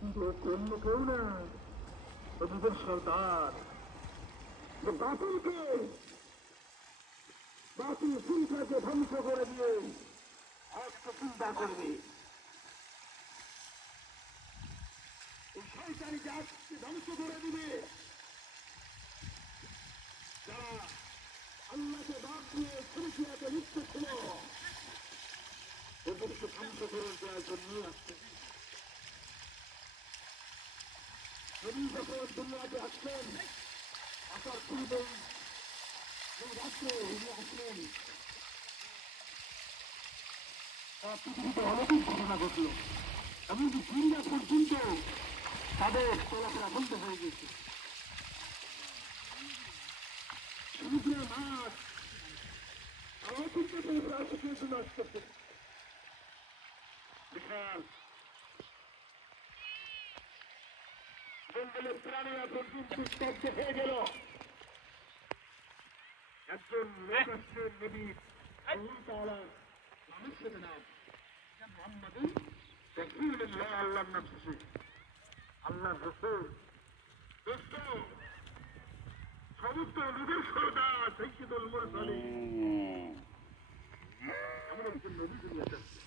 কিন্তু অন্য কেউ না, নবীদের সর্দার। যে বাতিলকে, বাতিল চিন্তাকে ধ্বংস করে দিয়ে হককে চিন্তা করবে, এই শয়তানি জাতকে ধ্বংস করে দিবে। যারা আল্লাহকে বাদ দিয়ে খুশিয়াতে লিপ্ত ছিল, ওদেরকে ধ্বংস করে দেওয়ার জন্যই আসছে। নবী যখন দুনিয়াতে আসলেন, আসার পূর্বেই এই রাত্রে উনি আসলেন, পৃথিবীতে অলৌকিক ঘটনা ঘটল। এমনকি জিন্দা পর্যন্ত তাদের চলাফেরা বন্ধ হয়ে গেছে। সমুদ্রের মাছ অলৌকিক জন্য আসতেছে। বিশাল জঙ্গলের প্রাণীরা পর্যন্ত স্তব্ধ হয়ে গেল। একজন লোক আসছেন নবীর আল্লাহ তাআলা মানুষের নাম মুহাম্মাদুর রাসূলুল্লাহ, আল্লাহর নাম শেষে আল্লাহর রাসূল। দোস্ত, সমস্ত নবীর সর্দার সাইয়্যিদুল মুরসালিন এমন একজন নবী দুনিয়াতে আসছে।